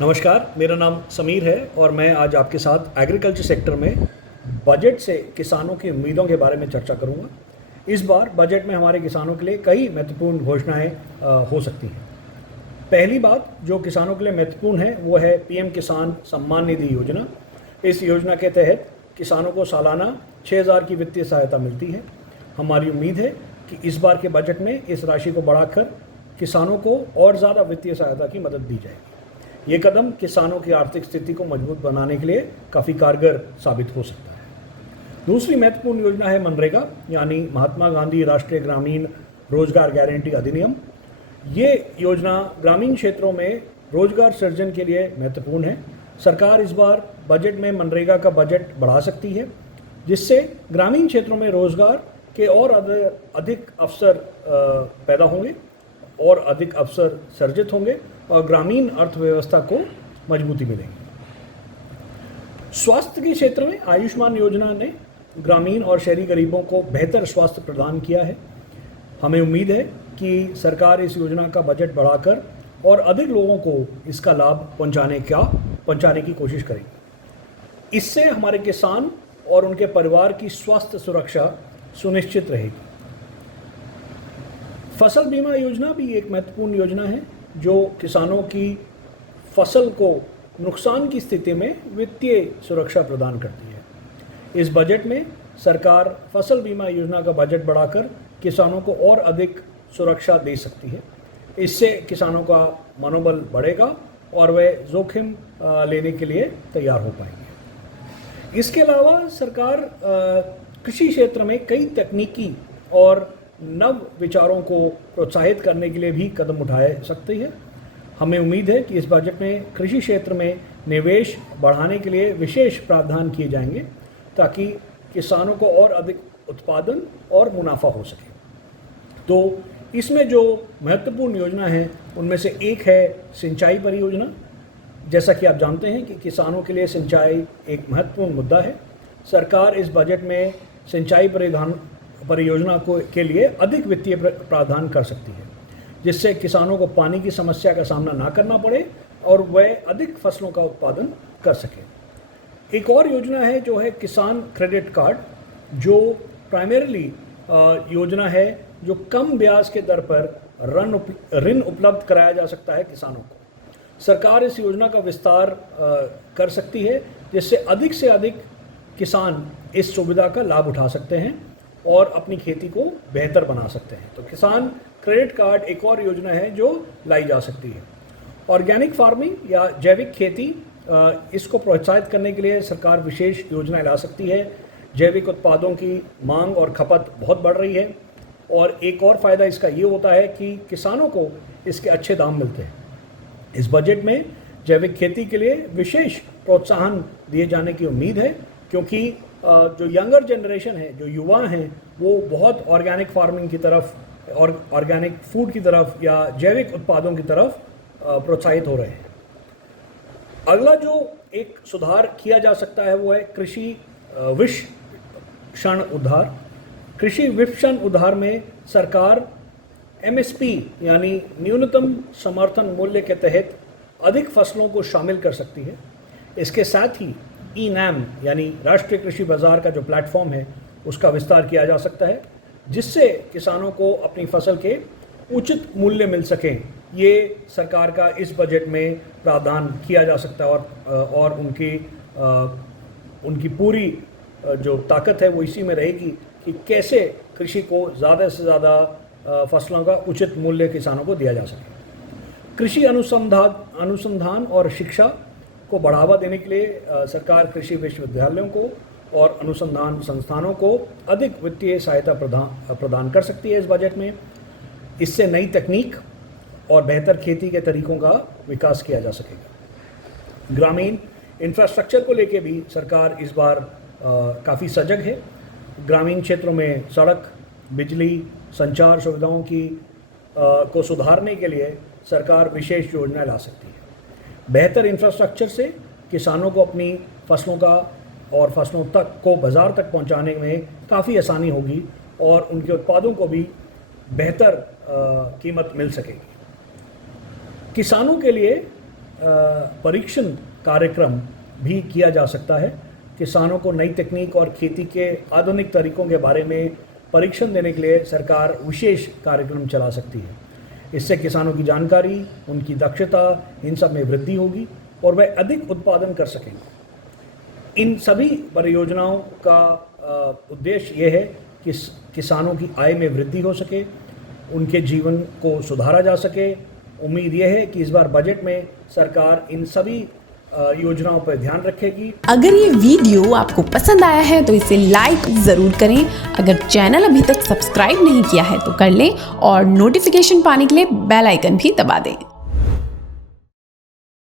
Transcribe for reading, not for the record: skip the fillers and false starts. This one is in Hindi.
नमस्कार, मेरा नाम समीर है और मैं आज आपके साथ एग्रीकल्चर सेक्टर में बजट से किसानों की उम्मीदों के बारे में चर्चा करूंगा। इस बार बजट में हमारे किसानों के लिए कई महत्वपूर्ण घोषणाएं हो सकती हैं। पहली बात जो किसानों के लिए महत्वपूर्ण है वो है पीएम किसान सम्मान निधि योजना। इस योजना के तहत किसानों को सालाना 6,000 की वित्तीय सहायता मिलती है। हमारी उम्मीद है कि इस बार के बजट में इस राशि को बढ़ाकर किसानों को और ज़्यादा वित्तीय सहायता की मदद दी जाएगी। ये कदम किसानों की आर्थिक स्थिति को मजबूत बनाने के लिए काफ़ी कारगर साबित हो सकता है। दूसरी महत्वपूर्ण योजना है मनरेगा यानी महात्मा गांधी राष्ट्रीय ग्रामीण रोजगार गारंटी अधिनियम। ये योजना ग्रामीण क्षेत्रों में रोजगार सृजन के लिए महत्वपूर्ण है। सरकार इस बार बजट में मनरेगा का बजट बढ़ा सकती है, जिससे ग्रामीण क्षेत्रों में रोजगार के और अधिक अवसर पैदा होंगे और अधिक अवसर सर्जित होंगे और ग्रामीण अर्थव्यवस्था को मजबूती मिलेगी। स्वास्थ्य के क्षेत्र में आयुष्मान योजना ने ग्रामीण और शहरी गरीबों को बेहतर स्वास्थ्य प्रदान किया है। हमें उम्मीद है कि सरकार इस योजना का बजट बढ़ाकर और अधिक लोगों को इसका लाभ पहुंचाने की कोशिश करेगी। इससे हमारे किसान और उनके परिवार की स्वास्थ्य सुरक्षा सुनिश्चित रहेगी। फसल बीमा योजना भी एक महत्वपूर्ण योजना है जो किसानों की फसल को नुकसान की स्थिति में वित्तीय सुरक्षा प्रदान करती है। इस बजट में सरकार फसल बीमा योजना का बजट बढ़ाकर किसानों को और अधिक सुरक्षा दे सकती है। इससे किसानों का मनोबल बढ़ेगा और वे जोखिम लेने के लिए तैयार हो पाएंगे। इसके अलावा सरकार कृषि क्षेत्र में कई तकनीकी और नव विचारों को प्रोत्साहित करने के लिए भी कदम उठाए सकती है। हमें उम्मीद है कि इस बजट में कृषि क्षेत्र में निवेश बढ़ाने के लिए विशेष प्रावधान किए जाएंगे ताकि किसानों को और अधिक उत्पादन और मुनाफा हो सके। तो इसमें जो महत्वपूर्ण योजना है उनमें से एक है सिंचाई परियोजना। जैसा कि आप जानते हैं कि किसानों के लिए सिंचाई एक महत्वपूर्ण मुद्दा है। सरकार इस बजट में सिंचाई परियोजना के लिए अधिक वित्तीय प्रावधान कर सकती है, जिससे किसानों को पानी की समस्या का सामना ना करना पड़े और वह अधिक फसलों का उत्पादन कर सके। एक और योजना है जो है किसान क्रेडिट कार्ड, जो प्राइमरीली योजना है जो कम ब्याज के दर पर ऋण उपलब्ध कराया जा सकता है किसानों को। सरकार इस योजना का विस्तार कर सकती है, जिससे अधिक किसान इस सुविधा का लाभ उठा सकते हैं और अपनी खेती को बेहतर बना सकते हैं। तो किसान क्रेडिट कार्ड एक और योजना है जो लाई जा सकती है। ऑर्गेनिक फार्मिंग या जैविक खेती, इसको प्रोत्साहित करने के लिए सरकार विशेष योजनाएं ला सकती है। जैविक उत्पादों की मांग और खपत बहुत बढ़ रही है और एक और फ़ायदा इसका ये होता है कि किसानों को इसके अच्छे दाम मिलते हैं। इस बजट में जैविक खेती के लिए विशेष प्रोत्साहन दिए जाने की उम्मीद है, क्योंकि जो यंगर जनरेशन है, जो युवा हैं, वो बहुत ऑर्गेनिक फार्मिंग की तरफ और ऑर्गेनिक फूड की तरफ या जैविक उत्पादों की तरफ प्रोत्साहित हो रहे हैं। अगला जो एक सुधार किया जा सकता है वो है कृषि विपणन उधार। कृषि विपणन उधार में सरकार एमएसपी यानी न्यूनतम समर्थन मूल्य के तहत अधिक फसलों को शामिल कर सकती है। इसके साथ ही ई-नैम यानी राष्ट्रीय कृषि बाजार का जो प्लेटफॉर्म है उसका विस्तार किया जा सकता है, जिससे किसानों को अपनी फसल के उचित मूल्य मिल सकें। ये सरकार का इस बजट में प्रावधान किया जा सकता है और उनकी पूरी जो ताकत है वो इसी में रहेगी कि कैसे कृषि को ज़्यादा से ज़्यादा फसलों का उचित मूल्य किसानों को दिया जा सके। कृषि अनुसंधान और शिक्षा को बढ़ावा देने के लिए सरकार कृषि विश्वविद्यालयों को और अनुसंधान संस्थानों को अधिक वित्तीय सहायता प्रदान कर सकती है इस बजट में। इससे नई तकनीक और बेहतर खेती के तरीकों का विकास किया जा सकेगा। ग्रामीण इंफ्रास्ट्रक्चर को लेकर भी सरकार इस बार काफ़ी सजग है। ग्रामीण क्षेत्रों में सड़क, बिजली, संचार सुविधाओं को सुधारने के लिए सरकार विशेष योजनाएं ला सकती है। बेहतर इंफ्रास्ट्रक्चर से किसानों को अपनी फसलों को बाज़ार तक पहुंचाने में काफ़ी आसानी होगी और उनके उत्पादों को भी बेहतर कीमत मिल सकेगी। किसानों के लिए परीक्षण कार्यक्रम भी किया जा सकता है। किसानों को नई तकनीक और खेती के आधुनिक तरीकों के बारे में परीक्षण देने के लिए सरकार विशेष कार्यक्रम चला सकती है। इससे किसानों की जानकारी, उनकी दक्षता, इन सब में वृद्धि होगी और वह अधिक उत्पादन कर सकेंगे। इन सभी परियोजनाओं का उद्देश्य ये है कि किसानों की आय में वृद्धि हो सके, उनके जीवन को सुधारा जा सके। उम्मीद यह है कि इस बार बजट में सरकार इन सभी योजनाओं पर ध्यान रखेगी। अगर ये वीडियो आपको पसंद आया है तो इसे लाइक ज़रूर करें। अगर चैनल अभी तक सब्सक्राइब नहीं किया है तो कर लें और नोटिफिकेशन पाने के लिए बेल आइकन भी दबा दें।